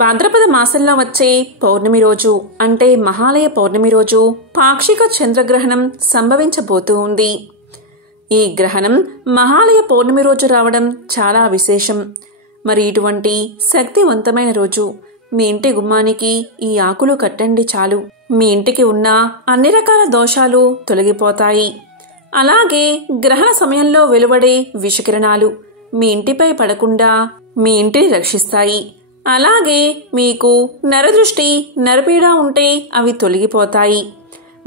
భాద్రపద మాసంలో వచ్చే పౌర్ణమి రోజు అంటే మహాలయ పౌర్ణమి రోజు పాక్షిక చంద్రగ్రహణం సంభవించబోతూ ఉంది. ఈ గ్రహణం మహాలయ పౌర్ణమి రోజు రావడం చాలా విశేషం. మరి ఇటువంటి శక్తివంతమైన రోజు మీ ఇంటి గుమ్మానికి ఈ ఆకులు కట్టండి చాలు, మీ ఇంటికి ఉన్న అన్ని రకాల దోషాలు తొలగిపోతాయి. అలాగే గ్రహణ సమయంలో వెలువడే విషకిరణాలు మీ ఇంటిపై పడకుండా మీ ఇంటిని రక్షిస్తాయి. అలాగే మీకు నరదృష్టి నరపీడ ఉంటే అవి తొలగిపోతాయి.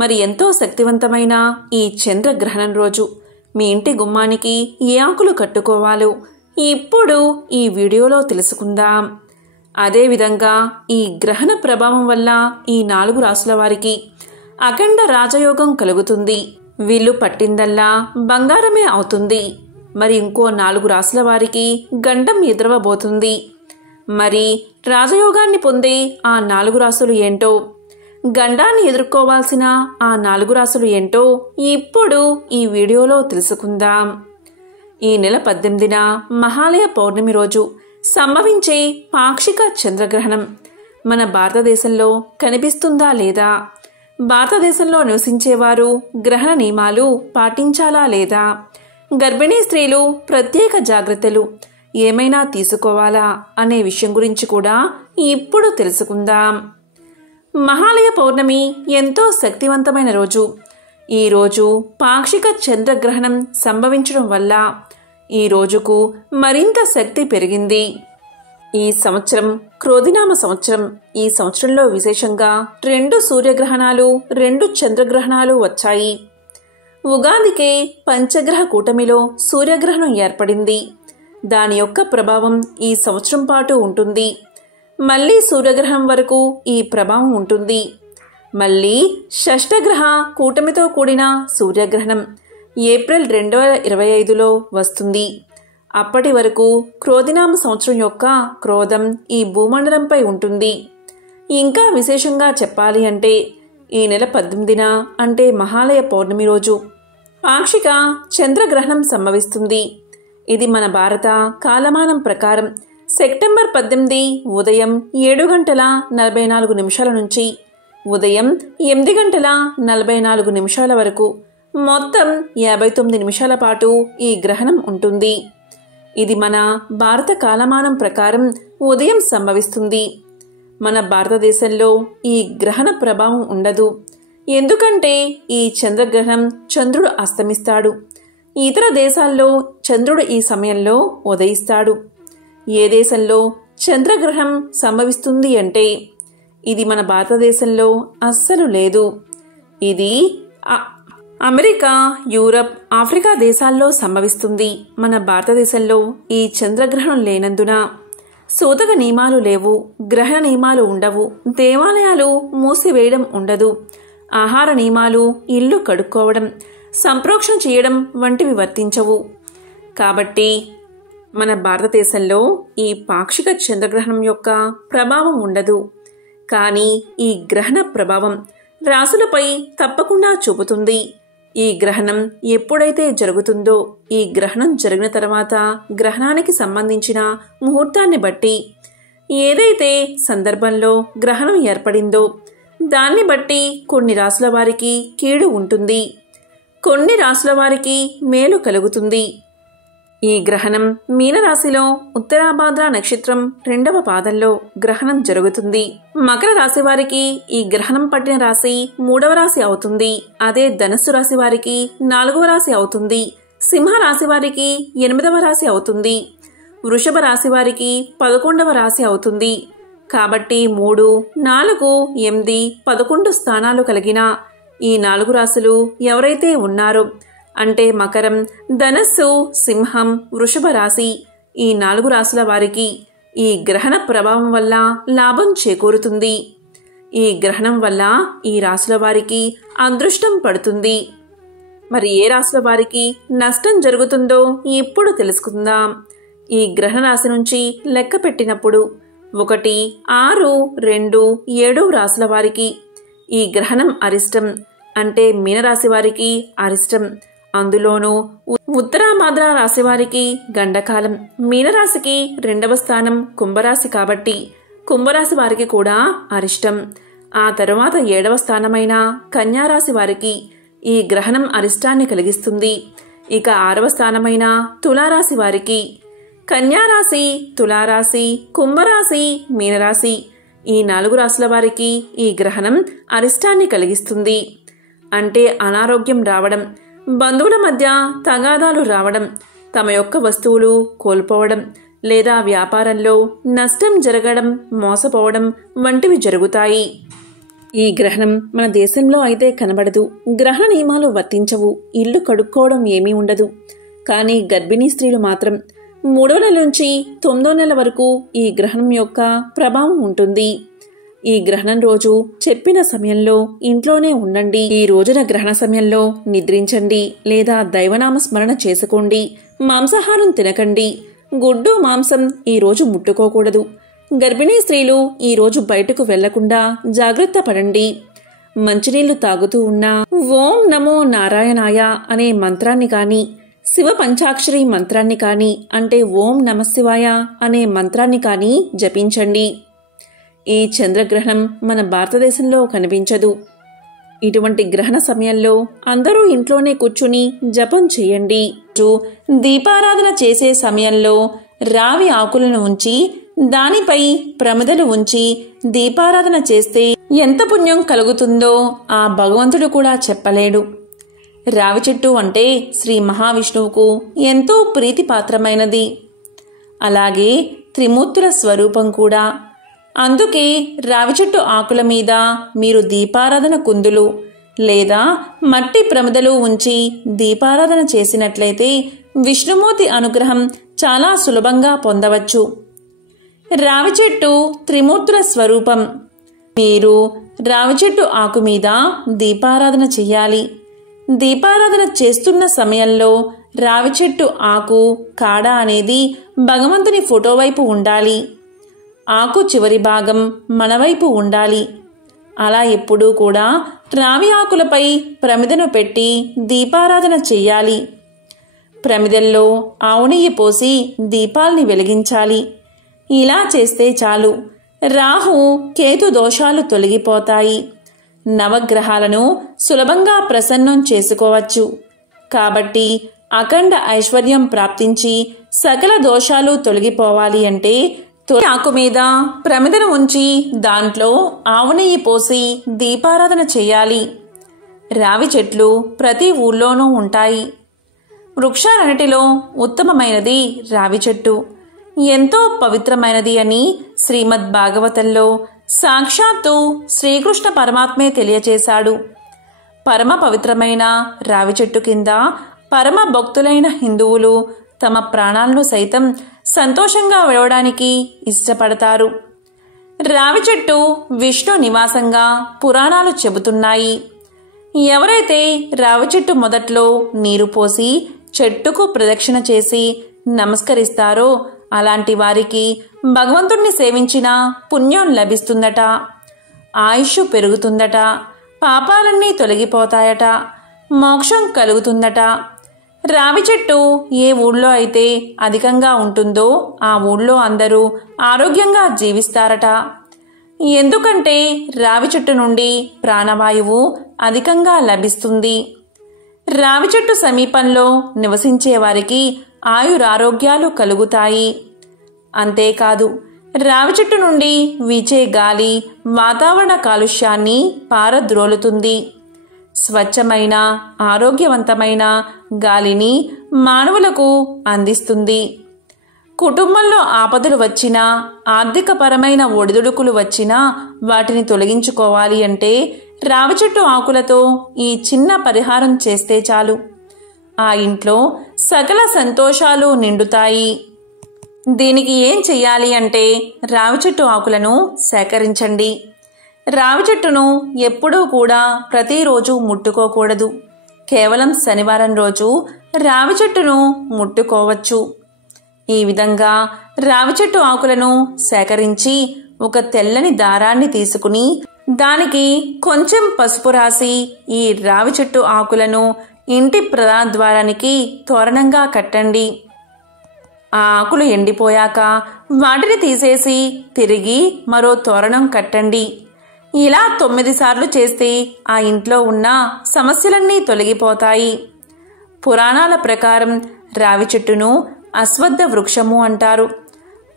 మరి ఎంతో శక్తివంతమైన ఈ చంద్రగ్రహణం రోజు మీ ఇంటి గుమ్మానికి ఏ ఆకులు కట్టుకోవాలో ఇప్పుడు ఈ వీడియోలో తెలుసుకుందాం. అదేవిధంగా ఈ గ్రహణ ప్రభావం వల్ల ఈ 4 రాసుల వారికి అఖండ రాజయోగం కలుగుతుంది. వీళ్ళు పట్టిందల్లా బంగారమే అవుతుంది. మరి ఇంకో 4 రాసుల వారికి గండం ఎదురవబోతుంది. మరి రాజయోగాన్ని పొందే ఆ 4 రాసులు ఏంటో, గండాన్ని ఎదుర్కోవాల్సిన ఆ 4 రాసులు ఏంటో ఇప్పుడు ఈ వీడియోలో తెలుసుకుందాం. ఈ నెల 18న మహాలయ పౌర్ణమి రోజు సంభవించే పాక్షిక చంద్రగ్రహణం మన భారతదేశంలో కనిపిస్తుందా లేదా, భారతదేశంలో నివసించేవారు గ్రహణ నియమాలు పాటించాలా లేదా, గర్భిణీ స్త్రీలు ప్రత్యేక జాగ్రత్తలు ఏమైనా తీసుకోవాలా అనే విషయం గురించి కూడా ఇప్పుడు తెలుసుకుందాం. మహాలయ పౌర్ణమి ఎంతో శక్తివంతమైన రోజు. ఈ రోజు పాక్షిక చంద్రగ్రహణం సంభవించడం వల్ల ఈ రోజుకు మరింత శక్తి పెరిగింది. ఈ సంవత్సరం క్రోధినామ సంవత్సరం. ఈ సంవత్సరంలో విశేషంగా 2 సూర్యగ్రహణాలు 2 చంద్రగ్రహణాలు వచ్చాయి. ఉగాదికే పంచగ్రహ కూటమిలో సూర్యగ్రహణం ఏర్పడింది. దాని యొక్క ప్రభావం ఈ సంవత్సరం పాటు ఉంటుంది. మళ్ళీ సూర్యగ్రహణం వరకు ఈ ప్రభావం ఉంటుంది. మళ్ళీ షష్ఠగ్రహ కూటమితో కూడిన సూర్యగ్రహణం ఏప్రిల్ 2025లో వస్తుంది. అప్పటి వరకు క్రోధినామ సంవత్సరం యొక్క క్రోధం ఈ భూమండలంపై ఉంటుంది. ఇంకా విశేషంగా చెప్పాలి అంటే ఈ నెల 18న అంటే మహాలయ పౌర్ణమి రోజు పాక్షిక చంద్రగ్రహణం సంభవిస్తుంది. ఇది మన భారత కాలమానం ప్రకారం సెప్టెంబర్ 18 ఉదయం 7:44 నుంచి ఉదయం 8:44 వరకు మొత్తం 59 నిమిషాల పాటు ఈ గ్రహణం ఉంటుంది. ఇది మన భారత కాలమానం ప్రకారం ఉదయం సంభవిస్తుంది. మన భారతదేశంలో ఈ గ్రహణ ప్రభావం ఉండదు. ఎందుకంటే ఈ చంద్రగ్రహణం చంద్రుడు అస్తమిస్తాడు. ఇతర దేశాల్లో చంద్రుడు ఈ సమయంలో ఉదయిస్తాడు. ఏ దేశంలో చంద్రగ్రహణం సంభవిస్తుంది అంటే ఇది మన భారతదేశంలో అస్సలు లేదు. ఇది అమెరికా, యూరప్, ఆఫ్రికా దేశాల్లో సంభవిస్తుంది. మన భారతదేశంలో ఈ చంద్రగ్రహణం లేనందున సూతక నియమాలు లేవు, గ్రహణ నియమాలు ఉండవు, దేవాలయాలు మూసివేయడం ఉండదు, ఆహార నియమాలు, ఇల్లు కడుక్కోవడం, సంప్రోక్షణ చేయడం వంటివి వర్తించవు. కాబట్టి మన భారతదేశంలో ఈ పాక్షిక చంద్రగ్రహణం యొక్క ప్రభావం ఉండదు. కానీ ఈ గ్రహణ ప్రభావం రాశులపై తప్పకుండా చూపుతుంది. ఈ గ్రహణం ఎప్పుడైతే జరుగుతుందో ఈ గ్రహణం జరిగిన తర్వాత గ్రహణానికి సంబంధించిన ముహూర్తాన్ని బట్టి ఏదైతే సందర్భంలో గ్రహణం ఏర్పడిందో దాన్ని బట్టి కొన్ని రాశుల వారికి కీడు ఉంటుంది, కొన్ని రాశుల వారికి మేలు కలుగుతుంది. ఈ గ్రహణం మీనరాశిలో ఉత్తరాభాద్ర నక్షత్రం 2వ పాదంలో గ్రహణం జరుగుతుంది. మకర రాశి వారికి ఈ గ్రహణం పట్టిన రాశి 3వ రాశి అవుతుంది. అదే ధనుస్సు రాశి వారికి 4వ రాశి అవుతుంది. సింహ రాశి వారికి 8వ రాశి అవుతుంది. వృషభ రాశి వారికి 11వ రాశి అవుతుంది. కాబట్టి 3, 4, 8, 11 స్థానాలు కలిగిన ఈ 4 రాశులు ఎవరైతే ఉన్నారో అంటే మకరం, ధనస్సు, సింహం, వృషభ రాశి ఈ 4 రాశుల వారికి ఈ గ్రహణ ప్రభావం వల్ల లాభం చేకూరుతుంది. ఈ గ్రహణం వల్ల ఈ రాశుల వారికి అదృష్టం పడుతుంది. మరి ఏ రాశుల వారికి నష్టం జరుగుతుందో ఇప్పుడు తెలుసుకుందాం. ఈ గ్రహణ రాశి నుంచి లెక్క పెట్టినప్పుడు 1, 6, 2, 7 రాశుల వారికి ఈ గ్రహణం అరిష్టం. అంటే మీనరాశి వారికి అరిష్టం. అందులోనూ ఉత్తరాభాద్ర రాశి వారికి గండకాలం. మీనరాశికి 2వ స్థానం కుంభరాశి కాబట్టి కుంభరాశి వారికి కూడా అరిష్టం. ఆ తరువాత 7వ స్థానమైన కన్యారాశి వారికి ఈ గ్రహణం అరిష్టాన్ని కలిగిస్తుంది. ఇక 6వ స్థానమైన తులారాశి వారికి కన్యారాశి, తులారాశి, కుంభరాశి, మీనరాశి ఈ 4 రాశుల వారికి ఈ గ్రహణం అరిష్టాన్ని కలిగిస్తుంది. అంటే అనారోగ్యం రావడం, బంధువుల మధ్య తగాదాలు రావడం, తమ యొక్క వస్తువులు కోల్పోవడం లేదా వ్యాపారంలో నష్టం జరగడం, మోసపోవడం వంటివి జరుగుతాయి. ఈ గ్రహణం మన దేశంలో అయితే కనబడదు. గ్రహణ నియమాలు వర్తించవు. ఇల్లు కడుక్కోవడం ఏమీ ఉండదు. కానీ గర్భిణీ స్త్రీలు మాత్రం 3వ నెల నుంచి 9వ నెల వరకు ఈ గ్రహణం యొక్క ప్రభావం ఉంటుంది. ఈ గ్రహణం రోజు చెప్పిన సమయంలో ఇంట్లోనే ఉండండి. ఈ రోజున గ్రహణ సమయంలో నిద్రించండి లేదా దైవనామ స్మరణ చేసుకోండి. మాంసాహారం తినకండి. గుడ్డు, మాంసం ఈ రోజు ముట్టుకోకూడదు. గర్భిణీ స్త్రీలు ఈ రోజు బయటకు వెళ్లకుండా జాగ్రత్త పడండి. మంచినీళ్లు తాగుతూ ఉన్నా ఓం నమో నారాయణాయ అనే మంత్రాన్ని కానీ, శివ పంచాక్షరి మంత్రాన్ని కానీ, అంటే ఓం నమశివాయ అనే మంత్రాన్ని కానీ జపించండి. ఈ చంద్రగ్రహణం మన భారతదేశంలో కనిపించదు. ఇటువంటి గ్రహణ సమయంలో అందరూ ఇంట్లోనే కూర్చుని జపం చేయండి. దీపారాధన చేసే సమయంలో రావి ఆకులను ఉంచి దానిపై ప్రమిదలు ఉంచి దీపారాధన చేస్తే ఎంత పుణ్యం కలుగుతుందో ఆ భగవంతుడు కూడా చెప్పలేడు. రావి చెట్టు అంటే శ్రీ మహావిష్ణువుకు ఎంతో ప్రీతిపాత్రమైనది. అలాగే త్రిమూర్తుల స్వరూపం కూడా. అందుకే రావి చెట్టు ఆకుల మీద మీరు దీపారాధన కుందులు లేదా మట్టి ప్రమిదలు ఉంచి దీపారాధన చేసినట్లయితే విష్ణుమూర్తి అనుగ్రహం చాలా సులభంగా పొందవచ్చు. రావి చెట్టు త్రిమూర్తుల స్వరూపం. మీరు రావి చెట్టు ఆకు మీద దీపారాధన చెయ్యాలి. దీపారాధన చేస్తున్న సమయంలో రావి చెట్టు ఆకు కాడ అనేది భగవంతుని ఫోటో వైపు ఉండాలి. ఆకు చివరి భాగం మన వైపు ఉండాలి. అలా ఎప్పుడూ కూడా రావి ఆకులపై ప్రమిదను పెట్టి దీపారాధన చెయ్యాలి. ప్రమిదల్లో ఆవు నెయ్యి పోసి దీపాల్ని వెలిగించాలి. ఇలా చేస్తే చాలు. రాహు, కేతు దోషాలు తొలగిపోతాయి. నవగ్రహాలను సులభంగా ప్రసన్నం చేసుకోవచ్చు. కాబట్టి అఖండ ఐశ్వర్యం ప్రాప్తించి సకల దోషాలు తొలగిపోవాలి అంటే తొలి ఆకు మీద ప్రమిదను ఉంచి దాంట్లో ఆవు నెయ్యి పోసి దీపారాధన చెయ్యాలి. రావి చెట్లు ప్రతి ఊళ్ళోనూ ఉంటాయి. వృక్షాలన్నిటిలో ఉత్తమమైనది రావి చెట్టు. ఎంతో పవిత్రమైనది అని శ్రీమద్ భాగవతంలో సాక్షాత్తు శ్రీకృష్ణ పరమాత్మే తెలియచేశాడు. పరమ పవిత్రమైన రావి చెట్టు కింద పరమ భక్తులైన హిందువులు తమ ప్రాణాలను సైతం సంతోషంగా విడవడానికి ఇష్టపడతారు. రావి చెట్టు విష్ణు నివాసంగా పురాణాలు చెబుతున్నాయి. ఎవరైతే రావి చెట్టు మొదట్లో నీరు పోసి చెట్టుకు ప్రదక్షిణ చేసి నమస్కరిస్తారో అలాంటి వారికి భగవంతుణ్ణి సేవించిన పుణ్యం లభిస్తుందట. ఆయుష్ పెరుగుతుందట. పాపాలన్నీ తొలగిపోతాయట. మోక్షం కలుగుతుందట. రావి చెట్టు ఏ ఊళ్ళో అయితే అధికంగా ఉంటుందో ఆ ఊళ్ళో అందరూ ఆరోగ్యంగా జీవిస్తారట. ఎందుకంటే రావి చెట్టు నుండి ప్రాణవాయువు అధికంగా లభిస్తుంది. రావి చెట్టు సమీపంలో నివసించే వారికి ఆయురారోగ్యాలు కలుగుతాయి. అంతేకాదు రావి చెట్టు నుండి వీచే గాలి వాతావరణ కాలుష్యాన్ని పారద్రోలుతుంది. స్వచ్ఛమైన ఆరోగ్యవంతమైన గాలిని మానవులకు అందిస్తుంది. కుటుంబంలో ఆపదలు వచ్చినా, ఆర్థికపరమైన ఒడిదుడుకులు వచ్చినా వాటిని తొలగించుకోవాలి అంటే రావి చెట్టు ఆకులతో ఈ చిన్న పరిహారం చేస్తే చాలు. ఆ ఇంట్లో సకల సంతోషాలు నిండుతాయి. దీనికి ఏం చెయ్యాలి అంటే రావి చెట్టు ఆకులను సేకరించండి. రావి చెట్టును ఎప్పుడూ కూడా ప్రతిరోజు ముట్టుకోకూడదు. కేవలం శనివారం రోజు రావి చెట్టును ముట్టుకోవచ్చు. ఈ విధంగా రావి చెట్టు ఆకులను సేకరించి ఒక తెల్లని దారాన్ని తీసుకుని దానికి కొంచెం పసుపు రాసి ఈ రావి చెట్టు ఆకులను ఇంటి ప్రధాన ద్వారానికి తోరణంగా కట్టండి. ఆ ఆకులు ఎండిపోయాక వాటిని తీసేసి తిరిగి మరో తోరణం కట్టండి. ఇలా 9 సార్లు చేస్తే ఆ ఇంట్లో ఉన్న సమస్యలన్నీ తొలగిపోతాయి. పురాణాల ప్రకారం రావి చెట్టును అశ్వత్థ వృక్షము అంటారు.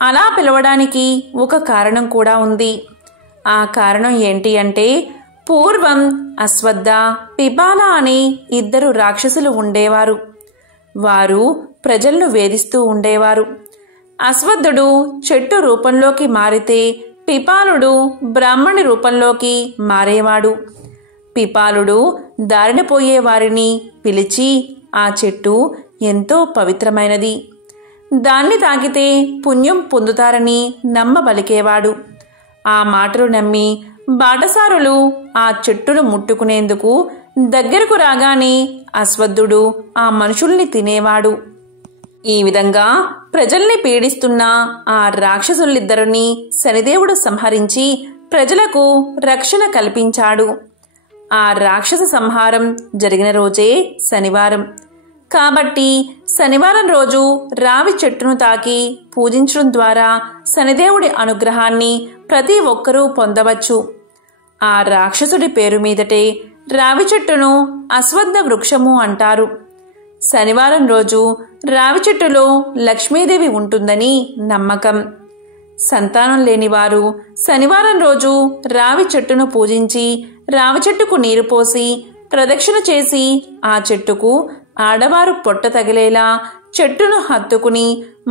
అలా పిలవడానికి ఒక కారణం కూడా ఉంది. ఆ కారణం ఏంటి అంటే, పూర్వం అశ్వత్థ, పిపాల అనే 2 రాక్షసులు ఉండేవారు. వారు ప్రజలను వేధిస్తూ ఉండేవారు. అశ్వత్థుడు చెట్టు రూపంలోకి మారితే పిపాలుడు బ్రాహ్మణి రూపంలోకి మారేవాడు. పిపాలుడు దారిన పోయే వారిని పిలిచి ఆ చెట్టు ఎంతో పవిత్రమైనది, దాన్ని తాకితే పుణ్యం పొందుతారని నమ్మబలికేవాడు. ఆ మాటలు నమ్మి బాటసారులు ఆ చెట్టును ముట్టుకునేందుకు దగ్గరకు రాగానే అశ్వత్థుడు ఆ మనుషుల్ని తినేవాడు. ఈ విధంగా ప్రజల్ని పీడిస్తున్న ఆ రాక్షసులిద్దరినీ శనిదేవుడు సంహరించి ప్రజలకు రక్షణ కల్పించాడు. ఆ రాక్షస సంహారం జరిగిన రోజే శనివారం. కాబట్టి శనివారం రోజు రావి చెట్టును తాకి పూజించడం ద్వారా శనిదేవుడి అనుగ్రహాన్ని ప్రతి ఒక్కరూ పొందవచ్చు. ఆ రాక్షసుడి పేరు మీదటే రావి చెట్టును అశ్వత్థ వృక్షము అంటారు. శనివారం రోజు రావి చెట్టులో లక్ష్మీదేవి ఉంటుందని నమ్మకం. సంతానం లేనివారు శనివారం రోజు రావి చెట్టును పూజించి రావి చెట్టుకు నీరు పోసి ప్రదక్షిణ చేసి ఆ చెట్టుకు ఆడవారు పొట్ట తగిలేలా చెట్టును హత్తుకుని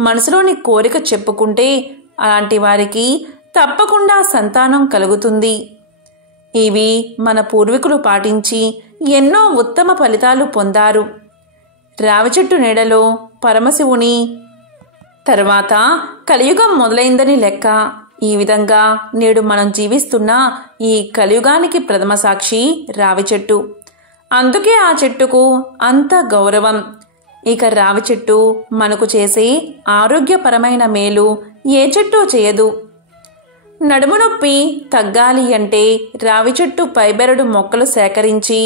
మనసులోని కోరిక చెప్పుకుంటే అలాంటి వారికి తప్పకుండా సంతానం కలుగుతుంది. ఇవి మన పూర్వీకులు పాటించి ఎన్నో ఉత్తమ ఫలితాలు పొందారు. రావి చెట్టు నీడలో పరమశివుని తర్వాత కలియుగం మొదలైందని లెక్క. ఈ విధంగా నేడు మనం జీవిస్తున్న ఈ కలియుగానికి ప్రథమ సాక్షి రావి చెట్టు. అందుకే ఆ చెట్టుకు అంత గౌరవం. ఇక రావి చెట్టు మనకు చేసే ఆరోగ్యపరమైన మేలు ఏ చెట్టు చేయదు. నడుము నొప్పి తగ్గాలి అంటే రావి చెట్టు పైబెరడు మొక్కలు సేకరించి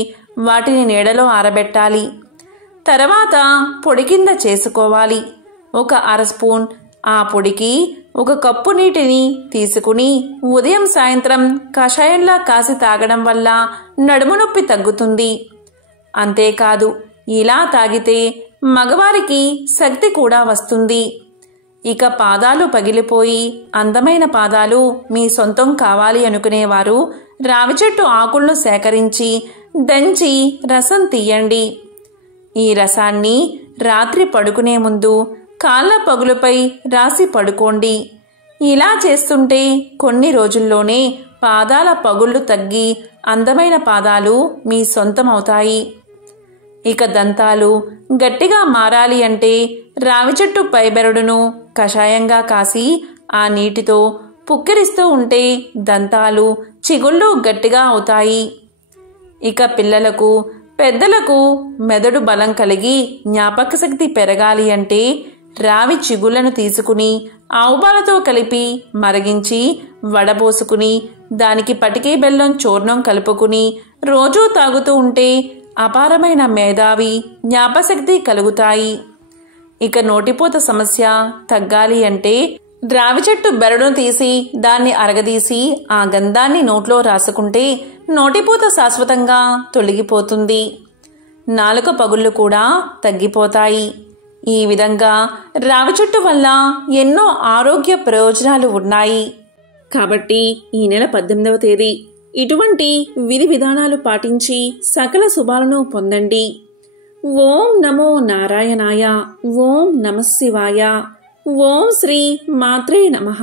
వాటిని నీడలో ఆరబెట్టాలి. తర్వాత పొడి కింద చేసుకోవాలి. 1 అర స్పూన్ ఆ పొడికి 1 కప్పు నీటిని తీసుకుని ఉదయం సాయంత్రం కషాయంలా కాసి తాగడం వల్ల నడుము నొప్పి తగ్గుతుంది. అంతేకాదు, ఇలా తాగితే మగవారికి శక్తి కూడా వస్తుంది. ఇక పాదాలు పగిలిపోయి అందమైన పాదాలు మీ సొంతం కావాలి అనుకునేవారు రావి చెట్టు ఆకులను సేకరించి దంచి రసం తీయండి. ఈ రసాన్ని రాత్రి పడుకునే ముందు కాళ్ళ పగులుపై రాసి పడుకోండి. ఇలా చేస్తుంటే కొన్ని రోజుల్లోనే పాదాల పగుళ్ళు తగ్గి అందమైన పాదాలు మీ సొంతమవుతాయి. ఇక దంతాలు గట్టిగా మారాలి అంటే రావి చెట్టు పైబెరడును కషాయంగా కాసి ఆ నీటితో పుక్కిరిస్తూ ఉంటే దంతాలు చిగుళ్ళు గట్టిగా అవుతాయి. ఇక పిల్లలకు పెద్దలకు మెదడు బలం కలిగి జ్ఞాపక శక్తి పెరగాలి అంటే రావి చిగుళ్లను తీసుకుని ఆవుపాలతో కలిపి మరిగించి వడబోసుకుని దానికి పటికే బెల్లం చూర్ణం కలుపుకుని రోజూ తాగుతూ ఉంటే అపారమైన మేధావి జ్ఞాపశక్తి కలుగుతాయి. ఇక నోటిపూత సమస్య తగ్గాలి అంటే రావి చెట్టు బెరడును తీసి దాన్ని అరగదీసి ఆ గంధాన్ని నోట్లో రాసుకుంటే నోటిపూత శాశ్వతంగా తొలగిపోతుంది. నాలుక పగుళ్ళు కూడా తగ్గిపోతాయి. ఈ విధంగా రావి చెట్టు వల్ల ఎన్నో ఆరోగ్య ప్రయోజనాలు ఉన్నాయి. కాబట్టి ఈ నెల 18వ తేదీ ఇటువంటి విధి విధానాలు పాటించి సకల శుభాలను పొందండి. ఓం నమో నారాయణాయ. ఓం నమః శివాయ. ఓం శ్రీ మాత్రే నమః.